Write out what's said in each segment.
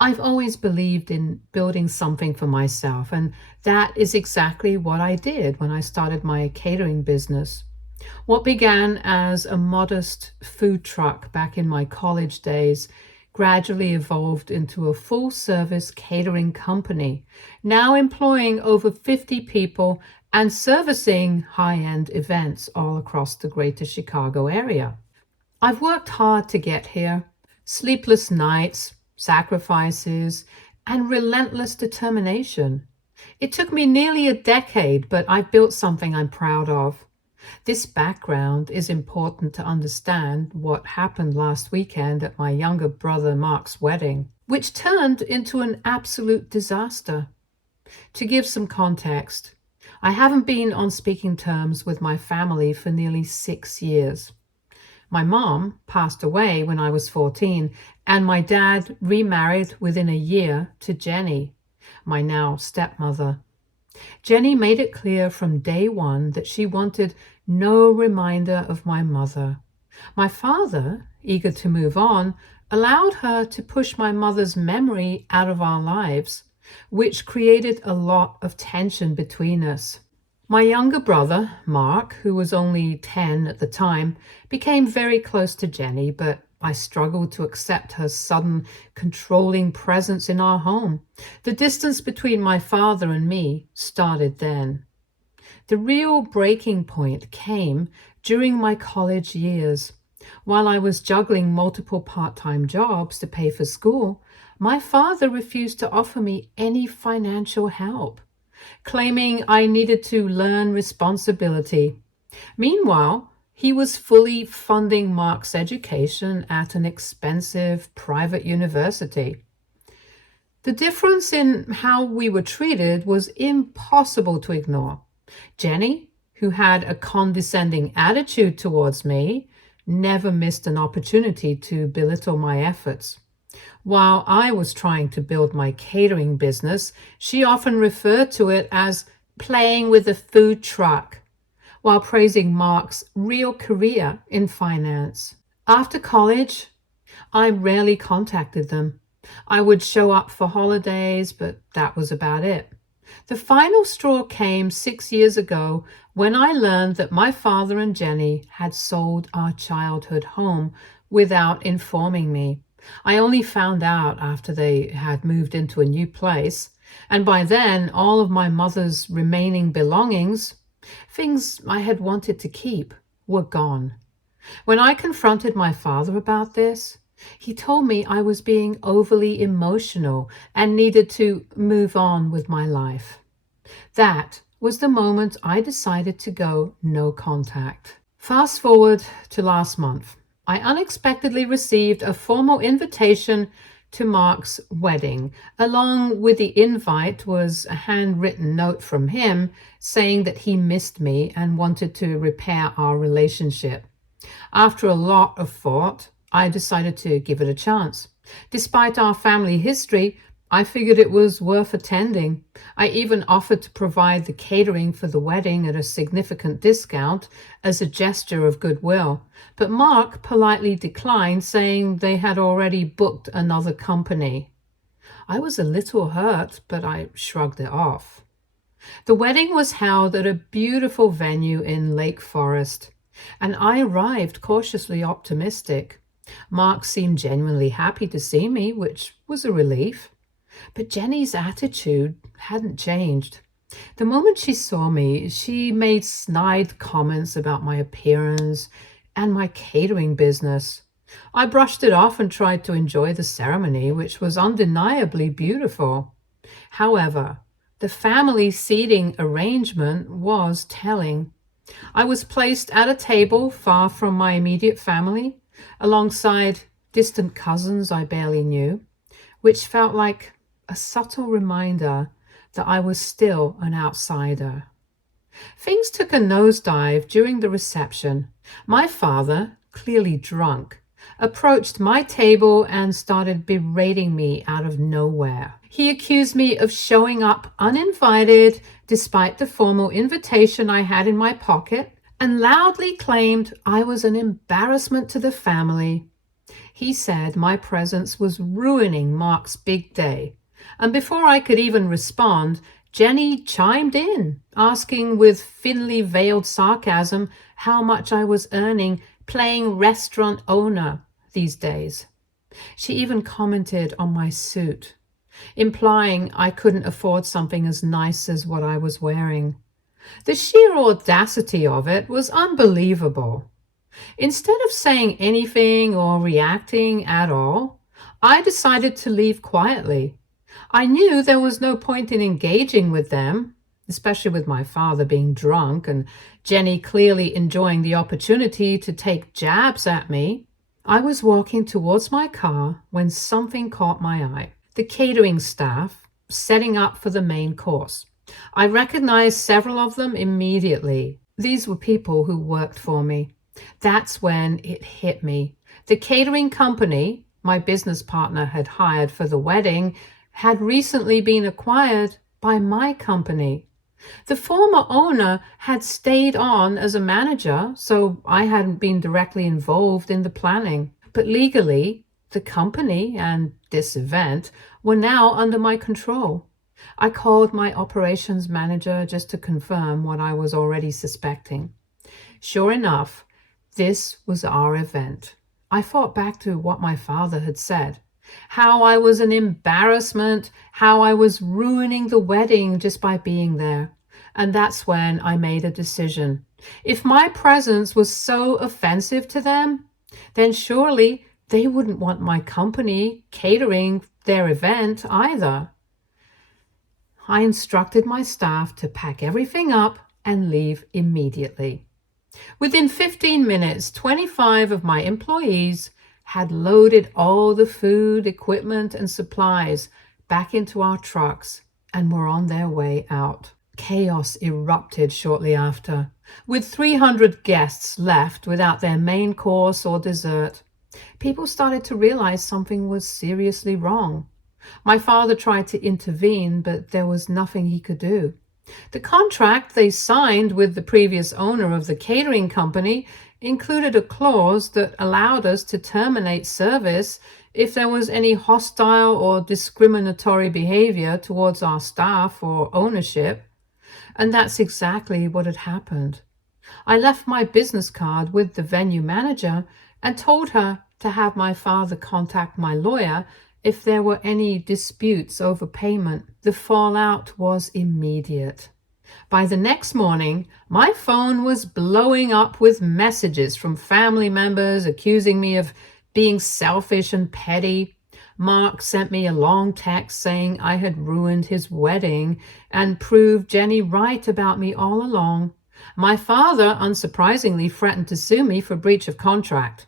I've always believed in building something for myself, and that is exactly what I did when I started my catering business. What began as a modest food truck back in my college days gradually evolved into a full service catering company, now employing over 50 people and servicing high end events all across the greater Chicago area. I've worked hard to get here, sleepless nights, sacrifices, and relentless determination. It took me nearly a decade, but I've built something I'm proud of. This background is important to understand what happened last weekend at my younger brother Mark's wedding, which turned into an absolute disaster. To give some context, I haven't been on speaking terms with my family for nearly 6 years. My mom passed away when I was 14, and my dad remarried within a year to Jenny, my now stepmother. Jenny made it clear from day one that she wanted no reminder of my mother. My father, eager to move on, allowed her to push my mother's memory out of our lives, which created a lot of tension between us. My younger brother, Mark, who was only 10 at the time, became very close to Jenny, but I struggled to accept her sudden, controlling presence in our home. The distance between my father and me started then. The real breaking point came during my college years. While I was juggling multiple part-time jobs to pay for school, my father refused to offer me any financial help, claiming I needed to learn responsibility. Meanwhile, he was fully funding Mark's education at an expensive private university. The difference in how we were treated was impossible to ignore. Jenny, who had a condescending attitude towards me, never missed an opportunity to belittle my efforts. While I was trying to build my catering business, she often referred to it as playing with a food truck, while praising Mark's real career in finance. After college, I rarely contacted them. I would show up for holidays, but that was about it. The final straw came 6 years ago when I learned that my father and Jenny had sold our childhood home without informing me. I only found out after they had moved into a new place, and by then all of my mother's remaining belongings, things I had wanted to keep, were gone. When I confronted my father about this, he told me I was being overly emotional and needed to move on with my life. That was the moment I decided to go no contact. Fast forward to last month. I unexpectedly received a formal invitation to Mark's wedding. Along with the invite was a handwritten note from him saying that he missed me and wanted to repair our relationship. After a lot of thought, I decided to give it a chance. Despite our family history, I figured it was worth attending. I even offered to provide the catering for the wedding at a significant discount as a gesture of goodwill, but Mark politely declined, saying they had already booked another company. I was a little hurt, but I shrugged it off. The wedding was held at a beautiful venue in Lake Forest, and I arrived cautiously optimistic. Mark seemed genuinely happy to see me, which was a relief. But Jenny's attitude hadn't changed. The moment she saw me, she made snide comments about my appearance and my catering business. I brushed it off and tried to enjoy the ceremony, which was undeniably beautiful. However, the family seating arrangement was telling. I was placed at a table far from my immediate family, alongside distant cousins I barely knew, which felt like a subtle reminder that I was still an outsider. Things took a nosedive during the reception. My father, clearly drunk, approached my table and started berating me out of nowhere. He accused me of showing up uninvited despite the formal invitation I had in my pocket, and loudly claimed I was an embarrassment to the family. He said my presence was ruining Mark's big day. And before I could even respond, Jenny chimed in, asking with thinly veiled sarcasm how much I was earning playing restaurant owner these days. She even commented on my suit, implying I couldn't afford something as nice as what I was wearing. The sheer audacity of it was unbelievable. Instead of saying anything or reacting at all, I decided to leave quietly. I knew there was no point in engaging with them, especially with my father being drunk and Jenny clearly enjoying the opportunity to take jabs at me. I was walking towards my car when something caught my eye. The catering staff setting up for the main course. I recognized several of them immediately. These were people who worked for me. That's when it hit me. The catering company my business partner had hired for the wedding had recently been acquired by my company. The former owner had stayed on as a manager, so I hadn't been directly involved in the planning. But legally, the company and this event were now under my control. I called my operations manager just to confirm what I was already suspecting. Sure enough, this was our event. I thought back to what my father had said. How I was an embarrassment, how I was ruining the wedding just by being there. And that's when I made a decision. If my presence was so offensive to them, then surely they wouldn't want my company catering their event either. I instructed my staff to pack everything up and leave immediately. Within 15 minutes, 25 of my employees had loaded all the food, equipment, and supplies back into our trucks and were on their way out. Chaos erupted shortly after, with 300 guests left without their main course or dessert. People started to realize something was seriously wrong. My father tried to intervene, but there was nothing he could do. The contract they signed with the previous owner of the catering company included a clause that allowed us to terminate service if there was any hostile or discriminatory behavior towards our staff or ownership. And that's exactly what had happened. I left my business card with the venue manager and told her to have my father contact my lawyer if there were any disputes over payment. The fallout was immediate. By the next morning, my phone was blowing up with messages from family members accusing me of being selfish and petty. Mark sent me a long text saying I had ruined his wedding and proved Jenny right about me all along. My father, unsurprisingly, threatened to sue me for breach of contract.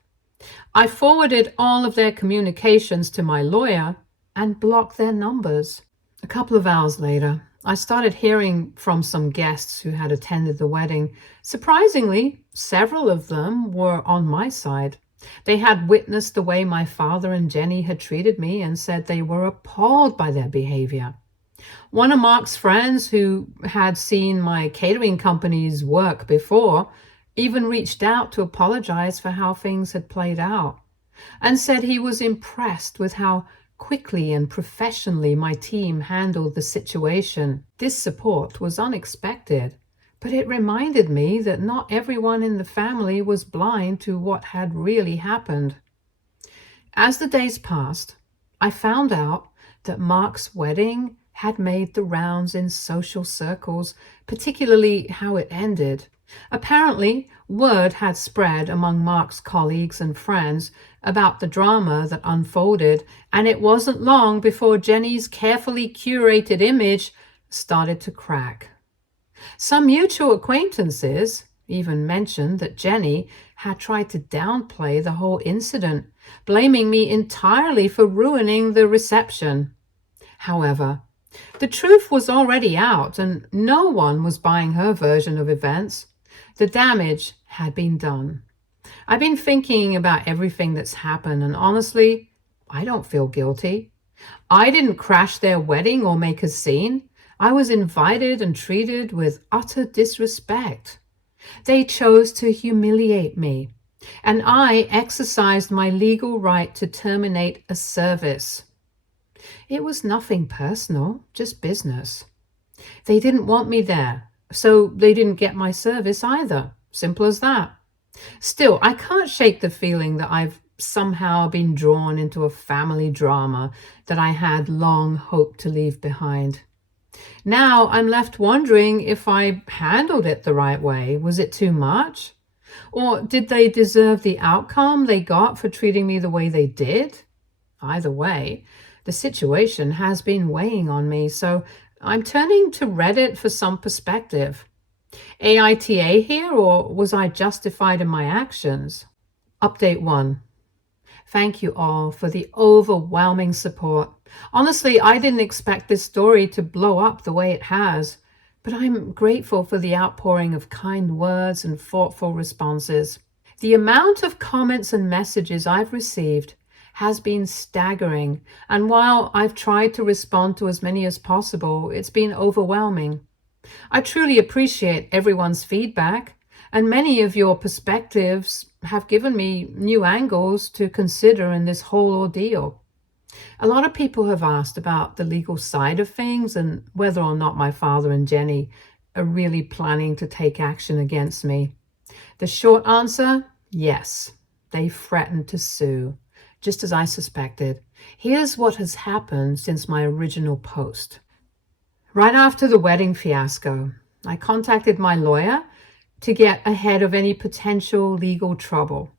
I forwarded all of their communications to my lawyer and blocked their numbers. A couple of hours later, I started hearing from some guests who had attended the wedding. Surprisingly, several of them were on my side. They had witnessed the way my father and Jenny had treated me and said they were appalled by their behavior. One of Mark's friends, who had seen my catering company's work before, even reached out to apologize for how things had played out, and said he was impressed with how quickly and professionally my team handled the situation. This support was unexpected, but it reminded me that not everyone in the family was blind to what had really happened. As the days passed, I found out that Mark's wedding had made the rounds in social circles, particularly how it ended. Apparently, word had spread among Mark's colleagues and friends about the drama that unfolded, and it wasn't long before Jenny's carefully curated image started to crack. Some mutual acquaintances even mentioned that Jenny had tried to downplay the whole incident, blaming me entirely for ruining the reception. However, the truth was already out, and no one was buying her version of events. The damage had been done. I've been thinking about everything that's happened, and honestly, I don't feel guilty. I didn't crash their wedding or make a scene. I was invited and treated with utter disrespect. They chose to humiliate me. and I exercised my legal right to terminate a service. It was nothing personal, just business. They didn't want me there, so they didn't get my service either. Simple as that. Still, I can't shake the feeling that I've somehow been drawn into a family drama that I had long hoped to leave behind. Now I'm left wondering if I handled it the right way. Was it too much? Or did they deserve the outcome they got for treating me the way they did? Either way, the situation has been weighing on me, so I'm turning to Reddit for some perspective. AITA here, or was I justified in my actions? Update 1. Thank you all for the overwhelming support. Honestly, I didn't expect this story to blow up the way it has, but I'm grateful for the outpouring of kind words and thoughtful responses. The amount of comments and messages I've received has been staggering, and while I've tried to respond to as many as possible, it's been overwhelming. I truly appreciate everyone's feedback, and many of your perspectives have given me new angles to consider in this whole ordeal. A lot of people have asked about the legal side of things and whether or not my father and Jenny are really planning to take action against me. The short answer, yes, they threatened to sue, just as I suspected. Here's what has happened since my original post. Right after the wedding fiasco, I contacted my lawyer to get ahead of any potential legal trouble.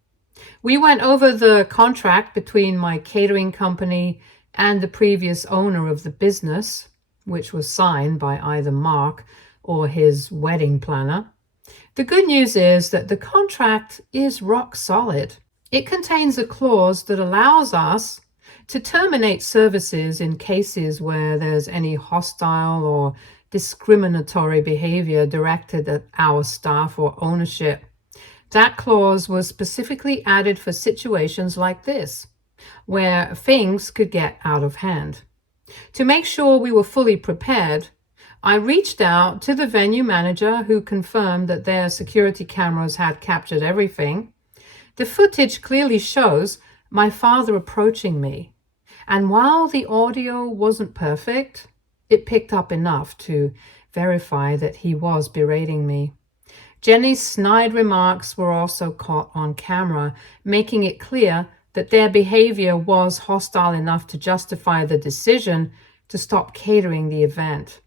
We went over the contract between my catering company and the previous owner of the business, which was signed by either Mark or his wedding planner. The good news is that the contract is rock solid. It contains a clause that allows us to terminate services in cases where there's any hostile or discriminatory behavior directed at our staff or ownership. That clause was specifically added for situations like this, where things could get out of hand. To make sure we were fully prepared, I reached out to the venue manager, who confirmed that their security cameras had captured everything. The footage clearly shows my father approaching me, and while the audio wasn't perfect, it picked up enough to verify that he was berating me. Jenny's snide remarks were also caught on camera, making it clear that their behavior was hostile enough to justify the decision to stop catering the event.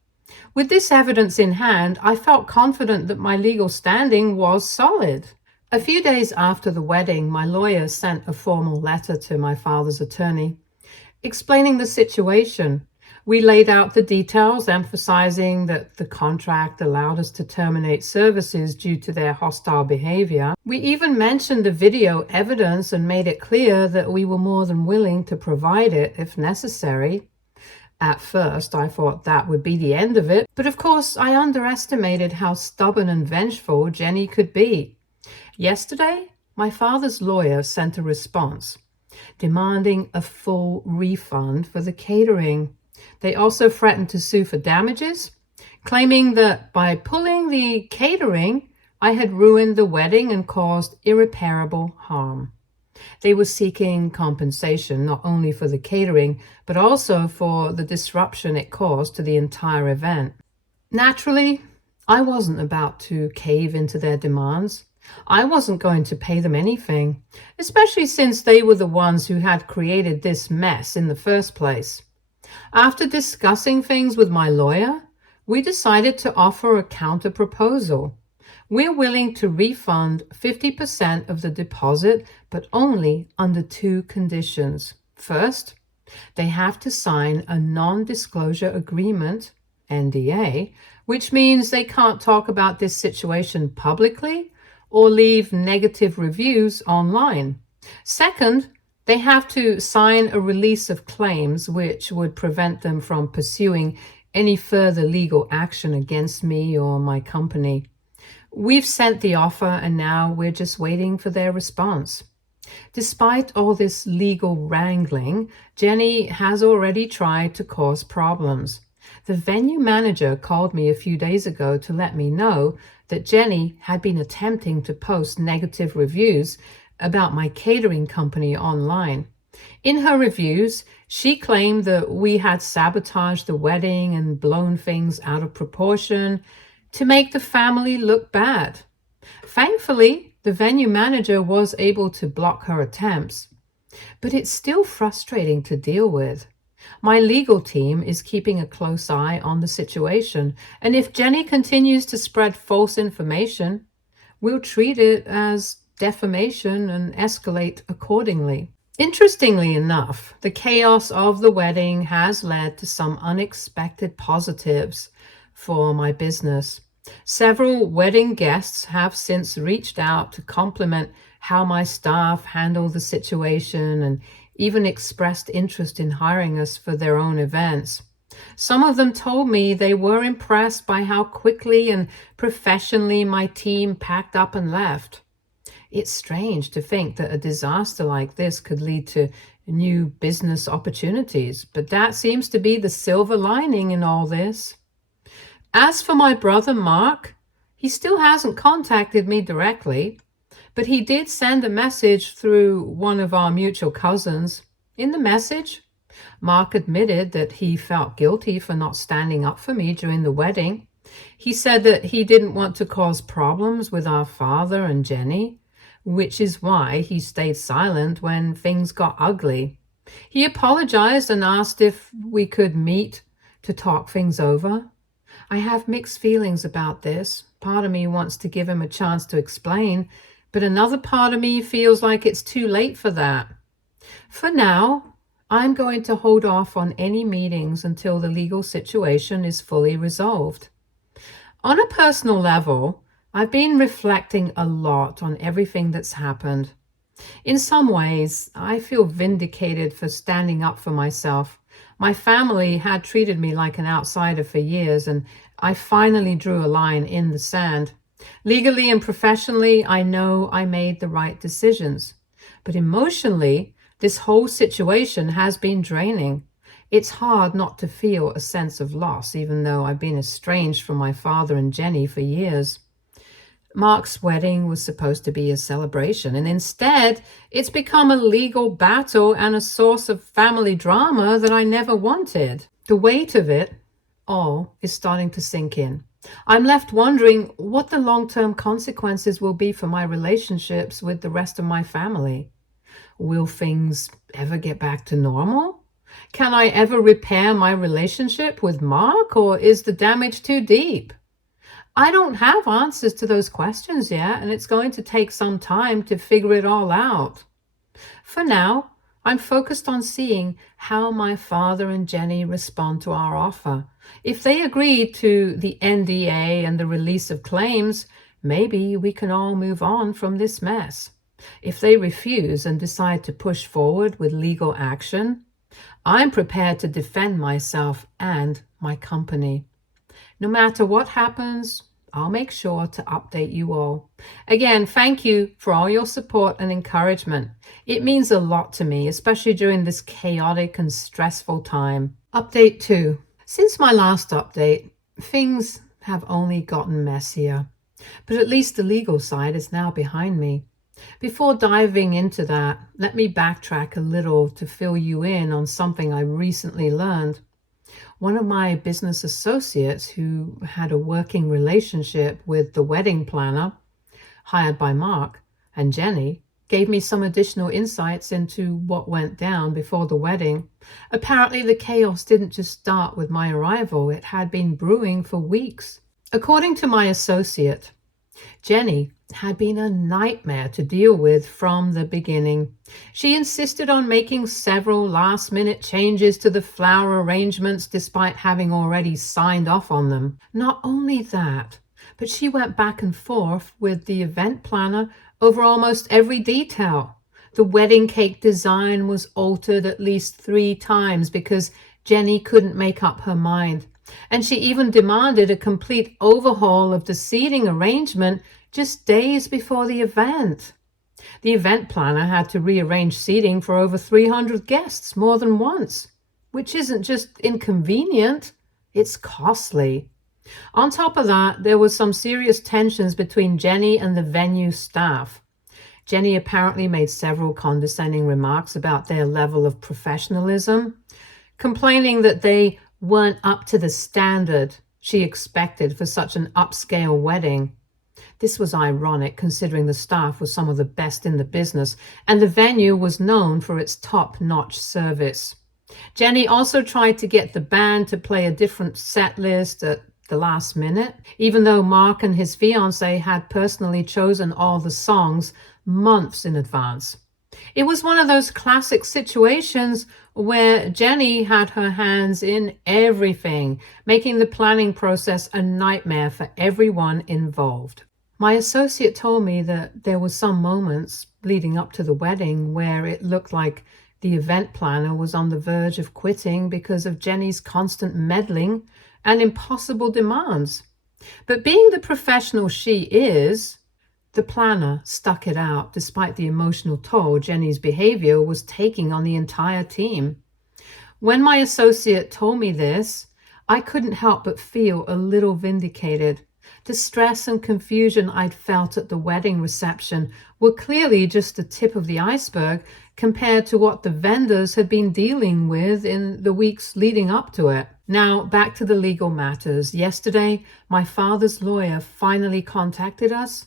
With this evidence in hand, I felt confident that my legal standing was solid. A few days after the wedding, my lawyer sent a formal letter to my father's attorney, explaining the situation. We laid out the details, emphasizing that the contract allowed us to terminate services due to their hostile behavior. We even mentioned the video evidence and made it clear that we were more than willing to provide it if necessary. At first, I thought that would be the end of it, but of course, I underestimated how stubborn and vengeful Jenny could be. Yesterday, my father's lawyer sent a response, demanding a full refund for the catering. They also threatened to sue for damages, claiming that by pulling the catering, I had ruined the wedding and caused irreparable harm. They were seeking compensation not only for the catering, but also for the disruption it caused to the entire event. Naturally, I wasn't about to cave into their demands. I wasn't going to pay them anything, especially since they were the ones who had created this mess in the first place. After discussing things with my lawyer, we decided to offer a counter-proposal. We're willing to refund 50% of the deposit, but only under 2 conditions. First, they have to sign a non-disclosure agreement, NDA, which means they can't talk about this situation publicly or leave negative reviews online. Second, they have to sign a release of claims, which would prevent them from pursuing any further legal action against me or my company. We've sent the offer, and now we're just waiting for their response. Despite all this legal wrangling, Jenny has already tried to cause problems. The venue manager called me a few days ago to let me know that Jenny had been attempting to post negative reviews about my catering company online. In her reviews, she claimed that we had sabotaged the wedding and blown things out of proportion to make the family look bad. Thankfully, the venue manager was able to block her attempts, but it's still frustrating to deal with. My legal team is keeping a close eye on the situation, and if Jenny continues to spread false information, we'll treat it as defamation and escalate accordingly. Interestingly enough, the chaos of the wedding has led to some unexpected positives for my business. Several wedding guests have since reached out to compliment how my staff handled the situation and even expressed interest in hiring us for their own events. Some of them told me they were impressed by how quickly and professionally my team packed up and left. It's strange to think that a disaster like this could lead to new business opportunities, but that seems to be the silver lining in all this. As for my brother Mark, he still hasn't contacted me directly, but he did send a message through one of our mutual cousins. In the message, Mark admitted that he felt guilty for not standing up for me during the wedding. He said that he didn't want to cause problems with our father and Jenny, which is why he stayed silent when things got ugly. He apologized and asked if we could meet to talk things over. I have mixed feelings about this. Part of me wants to give him a chance to explain, but another part of me feels like it's too late for that. For now, I'm going to hold off on any meetings until the legal situation is fully resolved. On a personal level, I've been reflecting a lot on everything that's happened. In some ways, I feel vindicated for standing up for myself. My family had treated me like an outsider for years, and I finally drew a line in the sand. Legally and professionally, I know I made the right decisions. But emotionally, this whole situation has been draining. It's hard not to feel a sense of loss, even though I've been estranged from my father and Jenny for years. Mark's wedding was supposed to be a celebration, and instead, it's become a legal battle and a source of family drama that I never wanted. The weight of it all is starting to sink in. I'm left wondering what the long-term consequences will be for my relationships with the rest of my family. Will things ever get back to normal? Can I ever repair my relationship with Mark, or is the damage too deep? I don't have answers to those questions yet, and it's going to take some time to figure it all out. For now, I'm focused on seeing how my father and Jenny respond to our offer. If they agree to the NDA and the release of claims, maybe we can all move on from this mess. If they refuse and decide to push forward with legal action, I'm prepared to defend myself and my company. No matter what happens, I'll make sure to update you all. Again, thank you for all your support and encouragement. It means a lot to me, especially during this chaotic and stressful time. Update 2. Since my last update, things have only gotten messier, but at least the legal side is now behind me. Before diving into that, let me backtrack a little to fill you in on something I recently learned. One of my business associates who had a working relationship with the wedding planner hired by Mark and Jenny gave me some additional insights into what went down before the wedding. Apparently, the chaos didn't just start with my arrival. It had been brewing for weeks. According to my associate, Jenny had been a nightmare to deal with from the beginning. She insisted on making several last-minute changes to the flower arrangements despite having already signed off on them. Not only that, but she went back and forth with the event planner over almost every detail. The wedding cake design was altered at least 3 times because Jenny couldn't make up her mind. And she even demanded a complete overhaul of the seating arrangement just days before the event. The event planner had to rearrange seating for over 300 guests more than once, which isn't just inconvenient, it's costly. On top of that, there was some serious tensions between Jenny and the venue staff. Jenny apparently made several condescending remarks about their level of professionalism, complaining that they weren't up to the standard she expected for such an upscale wedding. This was ironic considering the staff was some of the best in the business and the venue was known for its top-notch service. Jenny also tried to get the band to play a different set list at the last minute, even though Mark and his fiancée had personally chosen all the songs months in advance. It was one of those classic situations where Jenny had her hands in everything, making the planning process a nightmare for everyone involved. My associate told me that there were some moments leading up to the wedding where it looked like the event planner was on the verge of quitting because of Jenny's constant meddling and impossible demands. But being the professional she is, the planner stuck it out despite the emotional toll Jenny's behavior was taking on the entire team. When my associate told me this, I couldn't help but feel a little vindicated. The stress and confusion I'd felt at the wedding reception were clearly just the tip of the iceberg compared to what the vendors had been dealing with in the weeks leading up to it. Now, back to the legal matters. Yesterday, my father's lawyer finally contacted us,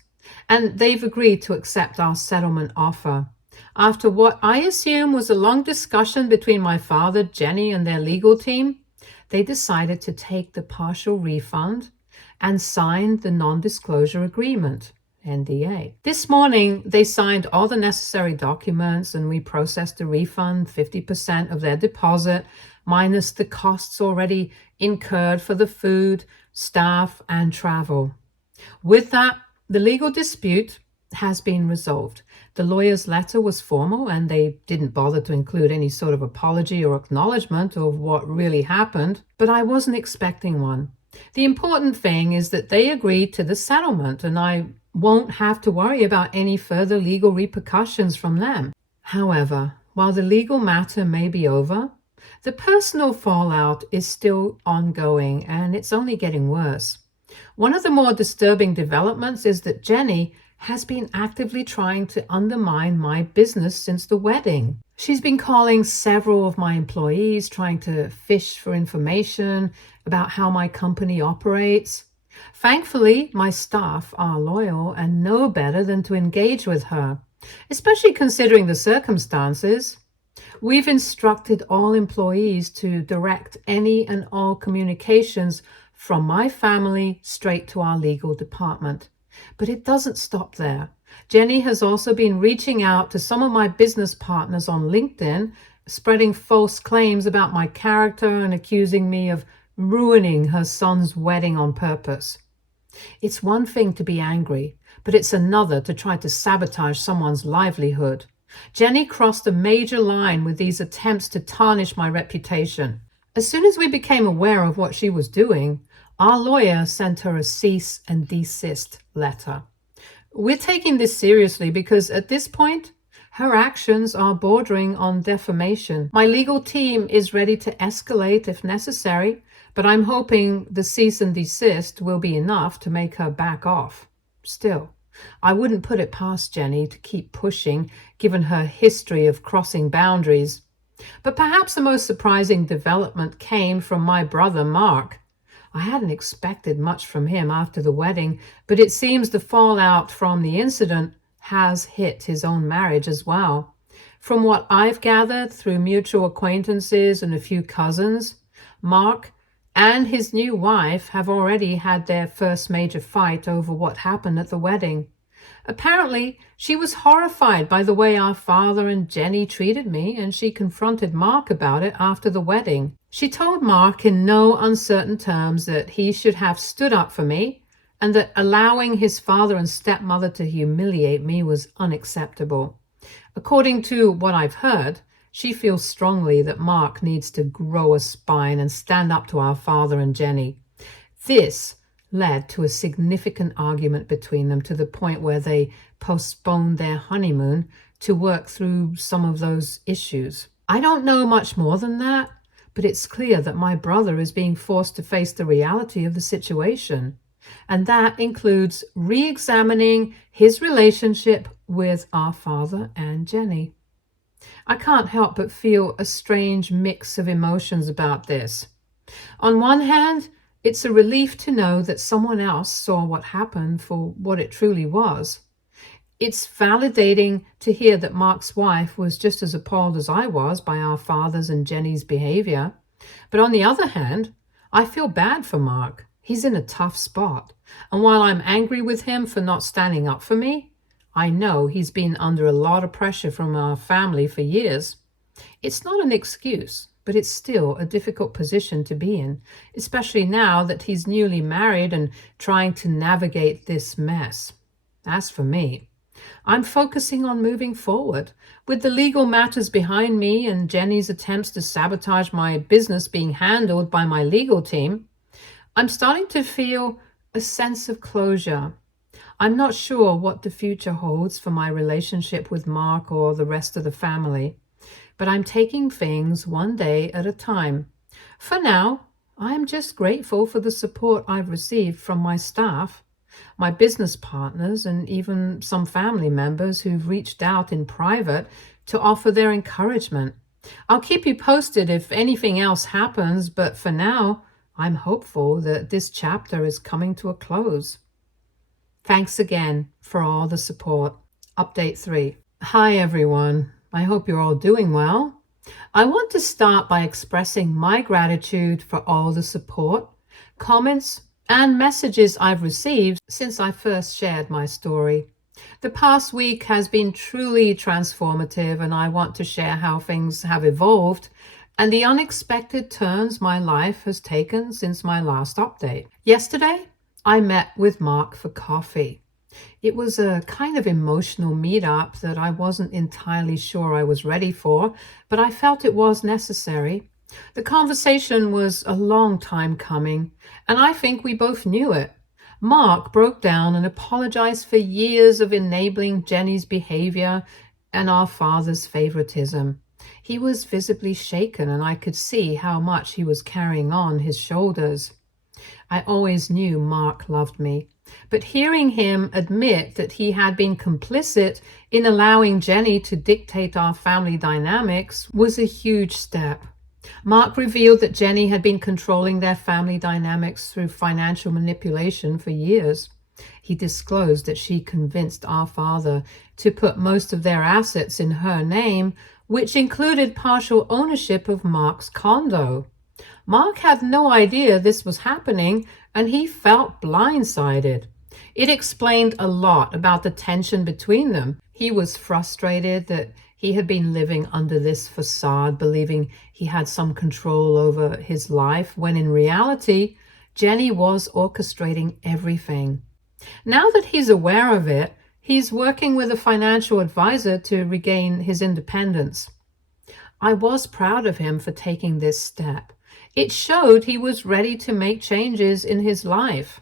and they've agreed to accept our settlement offer. After what I assume was a long discussion between my father, Jenny, and their legal team, they decided to take the partial refund and signed the non-disclosure agreement, NDA. This morning, they signed all the necessary documents and we processed the refund, 50% of their deposit, minus the costs already incurred for the food, staff, and travel. With that, the legal dispute has been resolved. The lawyer's letter was formal and they didn't bother to include any sort of apology or acknowledgement of what really happened, but I wasn't expecting one. The important thing is that they agreed to the settlement and I won't have to worry about any further legal repercussions from them. However, while the legal matter may be over, the personal fallout is still ongoing and it's only getting worse. One of the more disturbing developments is that Jenny has been actively trying to undermine my business since the wedding. She's been calling several of my employees, trying to fish for information about how my company operates. Thankfully, my staff are loyal and know better than to engage with her, especially considering the circumstances. We've instructed all employees to direct any and all communications from my family straight to our legal department. But it doesn't stop there. Jenny has also been reaching out to some of my business partners on LinkedIn, spreading false claims about my character and accusing me of ruining her son's wedding on purpose. It's one thing to be angry, but it's another to try to sabotage someone's livelihood. Jenny crossed a major line with these attempts to tarnish my reputation. As soon as we became aware of what she was doing, our lawyer sent her a cease and desist letter. We're taking this seriously because at this point, her actions are bordering on defamation. My legal team is ready to escalate if necessary, but I'm hoping the cease and desist will be enough to make her back off. Still, I wouldn't put it past Jenny to keep pushing, given her history of crossing boundaries. But perhaps the most surprising development came from my brother, Mark. I hadn't expected much from him after the wedding, but it seems the fallout from the incident has hit his own marriage as well. From what I've gathered through mutual acquaintances and a few cousins, Mark and his new wife have already had their first major fight over what happened at the wedding. Apparently, she was horrified by the way our father and Jenny treated me, and she confronted Mark about it after the wedding. She told Mark in no uncertain terms that he should have stood up for me and that allowing his father and stepmother to humiliate me was unacceptable. According to what I've heard, she feels strongly that Mark needs to grow a spine and stand up to our father and Jenny. This led to a significant argument between them to the point where they postponed their honeymoon to work through some of those issues. I don't know much more than that, but it's clear that my brother is being forced to face the reality of the situation. And that includes re-examining his relationship with our father and Jenny. I can't help but feel a strange mix of emotions about this. On one hand, it's a relief to know that someone else saw what happened for what it truly was. It's validating to hear that Mark's wife was just as appalled as I was by our father's and Jenny's behavior. But on the other hand, I feel bad for Mark. He's in a tough spot. And while I'm angry with him for not standing up for me, I know he's been under a lot of pressure from our family for years. It's not an excuse, but it's still a difficult position to be in, especially now that he's newly married and trying to navigate this mess. As for me, I'm focusing on moving forward. With the legal matters behind me and Jenny's attempts to sabotage my business being handled by my legal team, I'm starting to feel a sense of closure. I'm not sure what the future holds for my relationship with Mark or the rest of the family, but I'm taking things one day at a time. For now, I'm just grateful for the support I've received from my staff, my business partners, and even some family members who've reached out in private to offer their encouragement. I'll keep you posted if anything else happens, but for now, I'm hopeful that this chapter is coming to a close. Thanks again for all the support. Update 3. Hi everyone. I hope you're all doing well. I want to start by expressing my gratitude for all the support, comments, and messages I've received since I first shared my story. The past week has been truly transformative, and I want to share how things have evolved and the unexpected turns my life has taken since my last update. Yesterday, I met with Mark for coffee. It was a kind of emotional meetup that I wasn't entirely sure I was ready for, but I felt it was necessary. The conversation was a long time coming, and I think we both knew it. Mark broke down and apologized for years of enabling Jenny's behavior and our father's favoritism. He was visibly shaken, and I could see how much he was carrying on his shoulders. I always knew Mark loved me, but hearing him admit that he had been complicit in allowing Jenny to dictate our family dynamics was a huge step. Mark revealed that Jenny had been controlling their family dynamics through financial manipulation for years. He disclosed that she convinced our father to put most of their assets in her name, which included partial ownership of Mark's condo. Mark had no idea this was happening, and he felt blindsided. It explained a lot about the tension between them. He was frustrated that he had been living under this facade, believing he had some control over his life, when in reality, Jenny was orchestrating everything. Now that he's aware of it, he's working with a financial advisor to regain his independence. I was proud of him for taking this step. It showed he was ready to make changes in his life.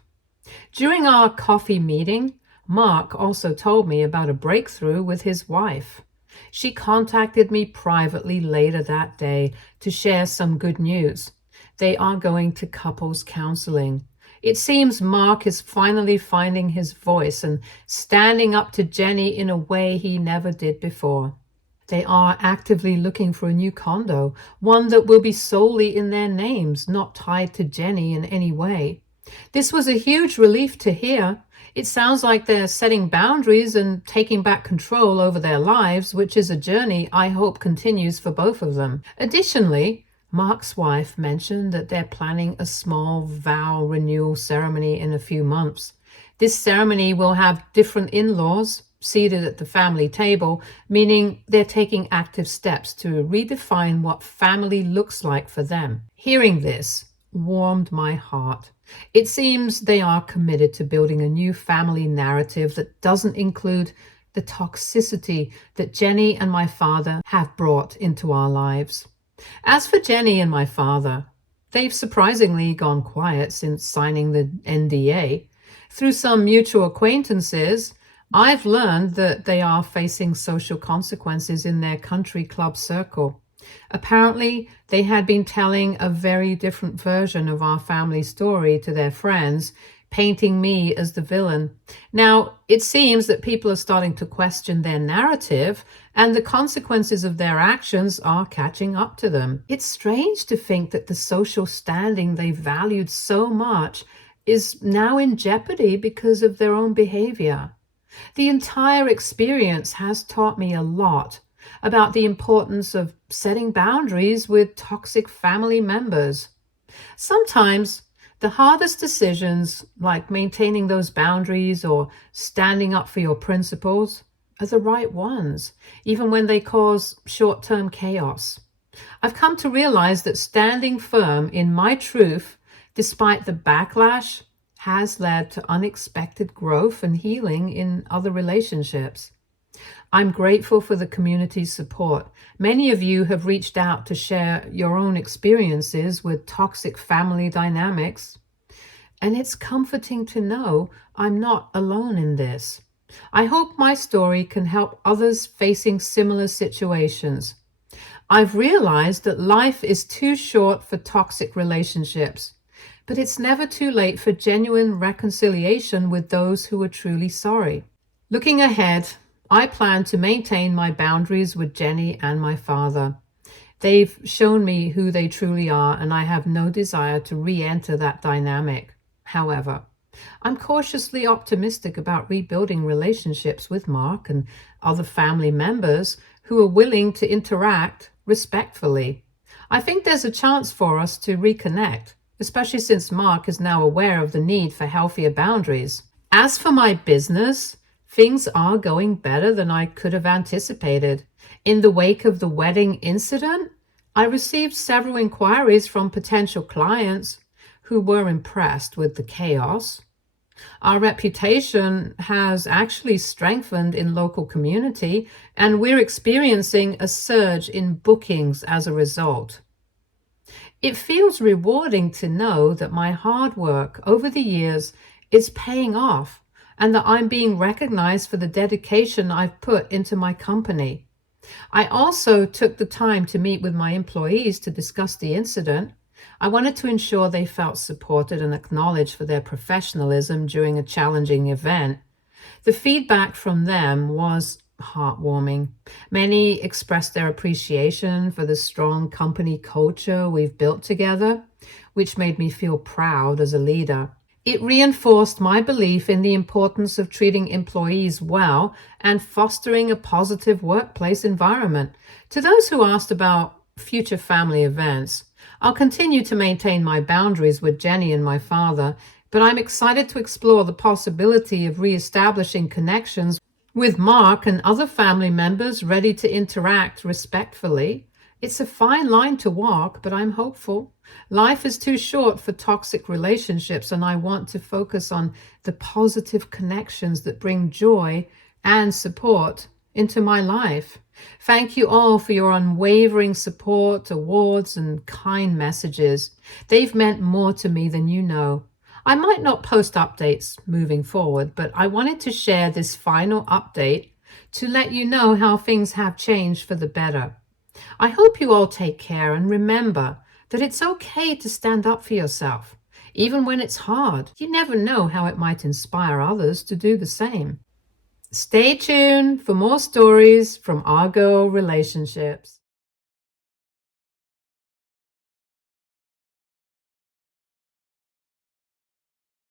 During our coffee meeting, Mark also told me about a breakthrough with his wife. She contacted me privately later that day to share some good news. They are going to couples counseling. It seems Mark is finally finding his voice and standing up to Jenny in a way he never did before. They are actively looking for a new condo, one that will be solely in their names, not tied to Jenny in any way. This was a huge relief to hear. It sounds like they're setting boundaries and taking back control over their lives, which is a journey I hope continues for both of them. Additionally, Mark's wife mentioned that they're planning a small vow renewal ceremony in a few months. This ceremony will have different in-laws seated at the family table, meaning they're taking active steps to redefine what family looks like for them. Hearing this warmed my heart. It seems they are committed to building a new family narrative that doesn't include the toxicity that Jenny and my father have brought into our lives. As for Jenny and my father, they've surprisingly gone quiet since signing the NDA. Through some mutual acquaintances, I've learned that they are facing social consequences in their country club circle. Apparently, they had been telling a very different version of our family story to their friends, painting me as the villain. Now, it seems that people are starting to question their narrative, and the consequences of their actions are catching up to them. It's strange to think that the social standing they valued so much is now in jeopardy because of their own behavior. The entire experience has taught me a lot about the importance of setting boundaries with toxic family members. Sometimes the hardest decisions, like maintaining those boundaries or standing up for your principles, are the right ones, even when they cause short-term chaos. I've come to realize that standing firm in my truth, despite the backlash, has led to unexpected growth and healing in other relationships. I'm grateful for the community's support. Many of you have reached out to share your own experiences with toxic family dynamics, and it's comforting to know I'm not alone in this. I hope my story can help others facing similar situations. I've realized that life is too short for toxic relationships, but it's never too late for genuine reconciliation with those who are truly sorry. Looking ahead, I plan to maintain my boundaries with Jenny and my father. They've shown me who they truly are, and I have no desire to re-enter that dynamic. However, I'm cautiously optimistic about rebuilding relationships with Mark and other family members who are willing to interact respectfully. I think there's a chance for us to reconnect, especially since Mark is now aware of the need for healthier boundaries. As for my business, things are going better than I could have anticipated. In the wake of the wedding incident, I received several inquiries from potential clients who were impressed with the chaos. Our reputation has actually strengthened in local community, and we're experiencing a surge in bookings as a result. It feels rewarding to know that my hard work over the years is paying off and that I'm being recognized for the dedication I've put into my company. I also took the time to meet with my employees to discuss the incident. I wanted to ensure they felt supported and acknowledged for their professionalism during a challenging event. The feedback from them was heartwarming. Many expressed their appreciation for the strong company culture we've built together, which made me feel proud as a leader. It reinforced my belief in the importance of treating employees well and fostering a positive workplace environment. To those who asked about future family events, I'll continue to maintain my boundaries with Jenny and my father, but I'm excited to explore the possibility of reestablishing connections with Mark and other family members ready to interact respectfully. It's a fine line to walk, but I'm hopeful. Life is too short for toxic relationships, and I want to focus on the positive connections that bring joy and support into my life. Thank you all for your unwavering support, awards, and kind messages. They've meant more to me than you know. I might not post updates moving forward, but I wanted to share this final update to let you know how things have changed for the better. I hope you all take care and remember that it's okay to stand up for yourself, even when it's hard. You never know how it might inspire others to do the same. Stay tuned for more stories from our girl relationships.